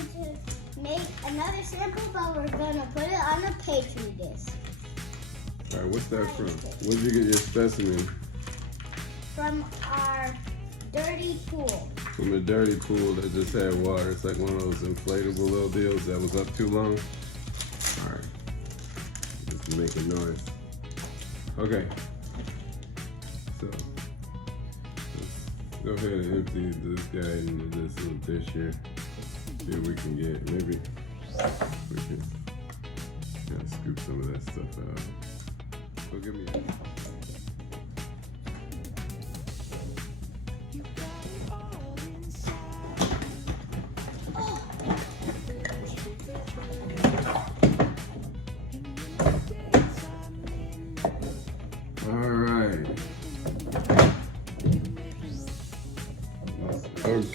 to make another sample, but we're gonna put it on a petri dish. All right, what's that from? Where'd you get your specimen? From our dirty pool. From a dirty pool that just had water. It's like one of those inflatable little deals that was up too long. All right, just making noise. Okay, so let's go ahead and empty this guy into this little dish here. See what we can get. Maybe we can kind of scoop some of that stuff out. Go give me a.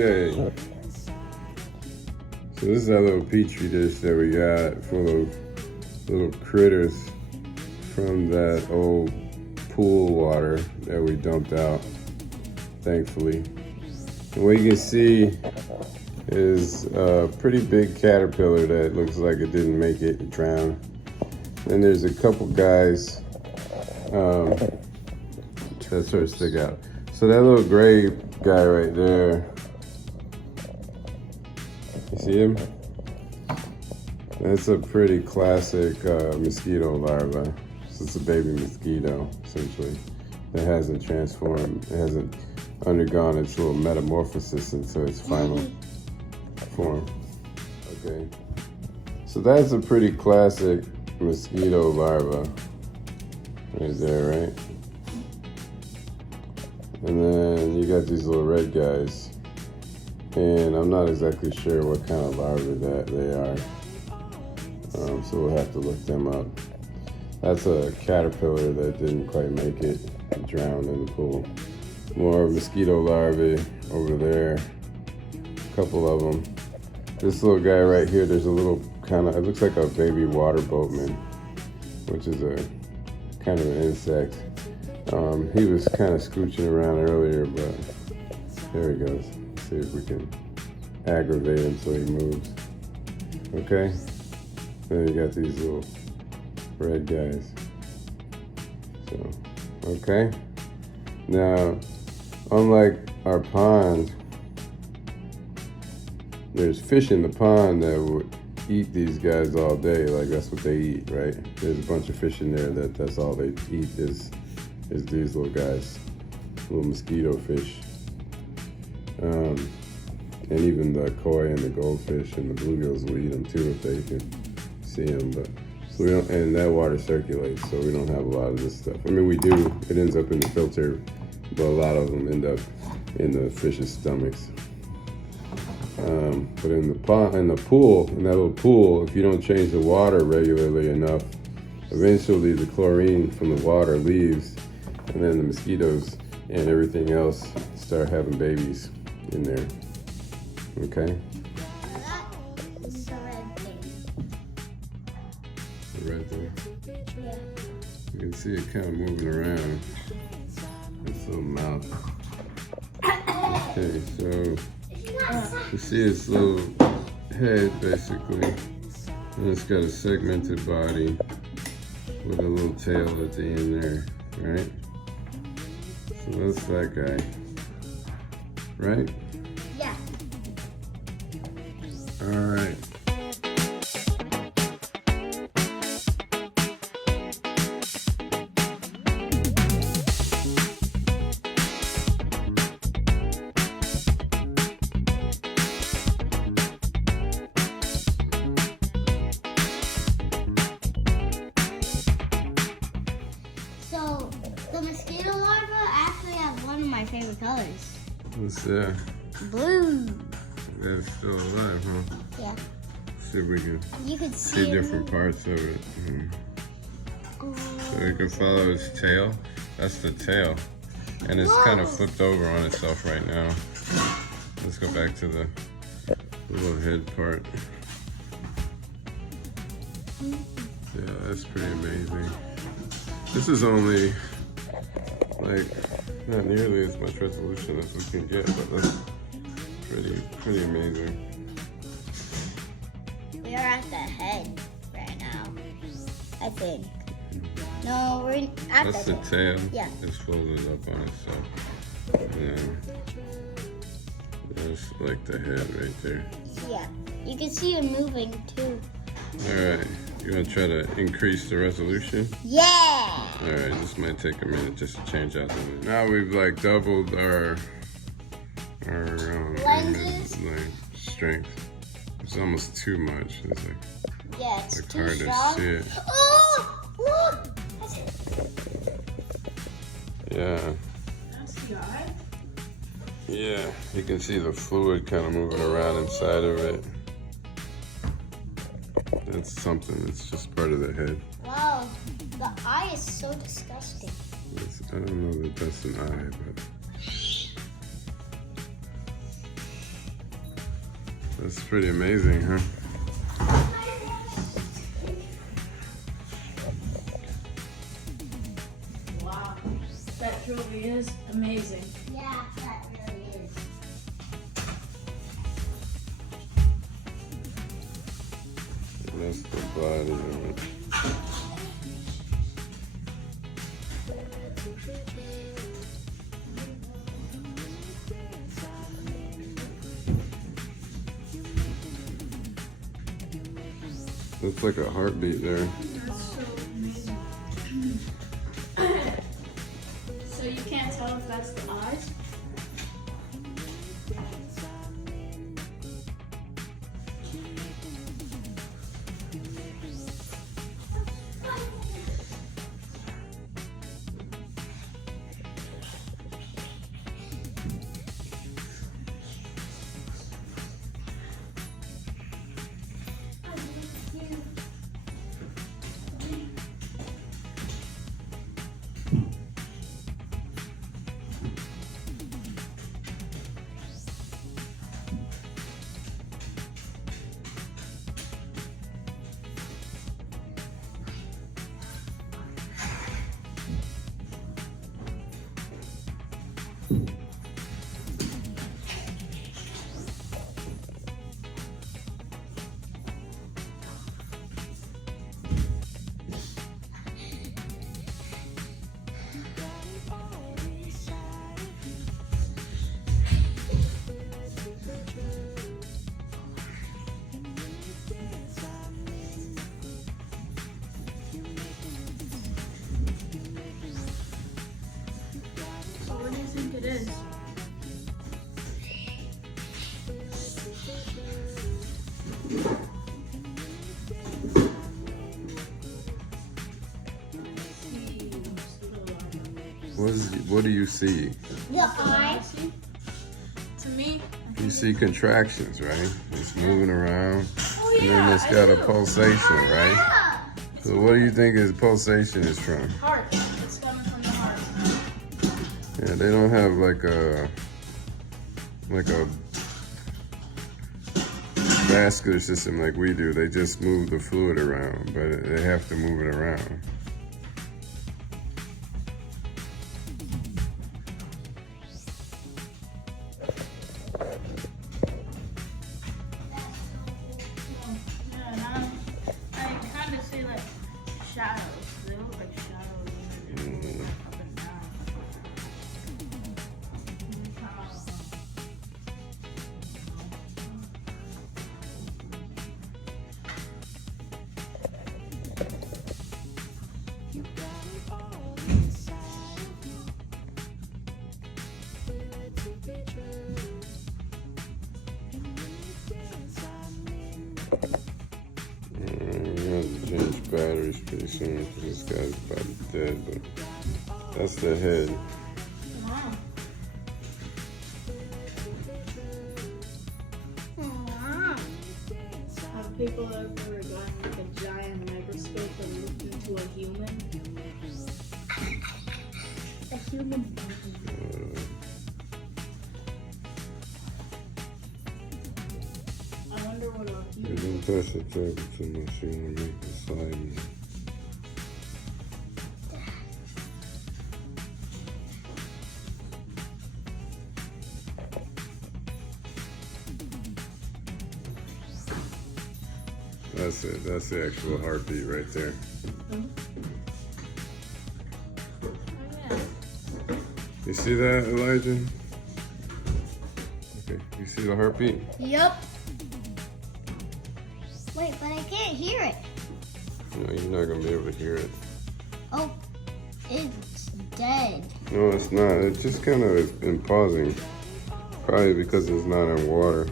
Okay, so this is our little petri dish that we got full of little critters from that old pool water that we dumped out, thankfully. And what you can see is a pretty big caterpillar that looks like it didn't make it, it drowned. Then there's a couple guys that sort of stick out. So that little gray guy right there, you see him? That's a pretty classic mosquito larva. So it's a baby mosquito, essentially, that hasn't transformed, it hasn't undergone its little metamorphosis into its final form. Okay, so that's a pretty classic mosquito larva right there, right? And then you got these little red guys. And I'm not exactly sure what kind of larvae that they are. So we'll have to look them up. That's a caterpillar that didn't quite make it, drowned in the pool. More mosquito larvae over there, a couple of them. This little guy right here, there's a little kind of, it looks like a baby water boatman, which is a kind of an insect. He was kind of scooching around earlier, but there he goes. Let's see if we can aggravate him so he moves. Okay? Then you got these little red guys. So, okay? Now, unlike our pond, there's fish in the pond that would eat these guys all day. Like, that's what they eat, right? There's a bunch of fish in there that's all they eat is these little guys, little mosquito fish. And even the koi and the goldfish and the bluegills will eat them too if they can see them. But so we don't, and that water circulates, so we don't have a lot of this stuff. I mean, we do. It ends up in the filter, but a lot of them end up in the fish's stomachs. But in the pond, in that little pool, if you don't change the water regularly enough, eventually the chlorine from the water leaves, and then the mosquitoes and everything else start having babies in there. Okay? That is the red thing. The red thing? Yeah. You can see it kind of moving around. Its little mouth. Okay, so you see its little head basically, and it's got a segmented body with a little tail at the end there, right? So that's that guy, right? Yeah. All right. So the mosquito larvae actually have one of my favorite colors. What's Blue. that's still alive, huh? Yeah. See if we can You can see different parts of it. So you can follow its tail. That's the tail. And it's kind of flipped over on itself right now. Let's go back to the little head part. Yeah, that's pretty amazing. This is only like not nearly as much resolution as we can get, but that's pretty amazing. We are at the head right now, I think. No, we're at That's the the tail. Yeah. It's folded up on itself. That's like the head right there. Yeah. You can see it moving too. Alright. You want to try to increase the resolution? Yeah! Alright, this might take a minute just to change out the lens. Now we've like doubled our Lenses? like strength. It's almost too much. It's like, Yeah, it's like too hard strong. to see it. Oh! Look! Yeah. That's the eye? Yeah. You can see the fluid kind of moving around inside of it. That's something. It's just part of the head. Wow, the eye is so disgusting. I don't know that that's an eye, but that's pretty amazing, huh? Wow. That truly is amazing. Yeah, that really is. That's the body of it. Looks like a heartbeat there. That's so amazing. So you can't tell if that's the eyes? So what do you think it is? What do you see? The eye. To me, You see contractions, right? It's moving around. oh And yeah, then it's I got a do. pulsation, right? Yeah. So what do you think his pulsation is from? Heart. It's coming from the heart. Yeah, they don't have like a vascular system like we do. They just move the fluid around, but they have to move it around. Yeah, now I kind of see like shadows. They look like shadows when they're up and down. We have to change batteries pretty soon because this guy's about dead, but that's the head. Wow. Wow. Have people ever gotten like a giant microscope and looked into a human? A human. I wonder what a You human. don't touch the table too much. You want to make it sliding. That's it. That's the actual heartbeat right there. Oh, yeah. You see that, Elijah? Okay, you see the heartbeat? Yep. Wait, but I can't hear it. No, you're not gonna be able to hear it. Oh, it's dead. No, it's not. It just kind of has been pausing. Probably because it's not in water.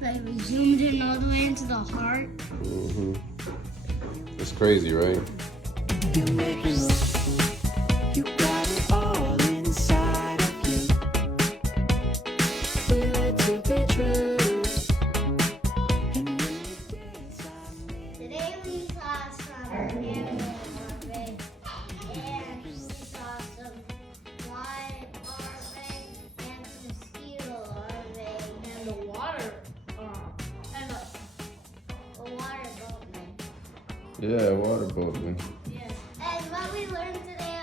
Like we zoomed in all the way into the heart. Mm-hmm. It's crazy, right? You make me look. You got it all inside of you. Feel it to be true. And many days I made Today we saw some animal larvae, and we saw some fly larvae, and some mosquito larvae, And the water. And a water boatman. Yeah, water boatman. yeah. And what we learned today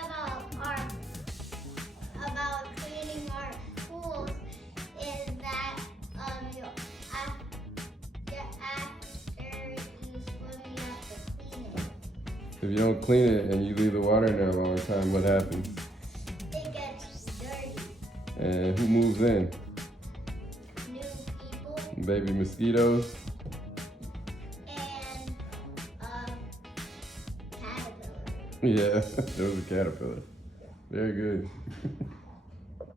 about cleaning our pools is that after you swim, you have to clean it. If you don't clean it and you leave the water in there a long time, what happens? It gets dirty. And who moves in? New people Baby mosquitoes. and caterpillar. Yeah, there was a caterpillar. Very good.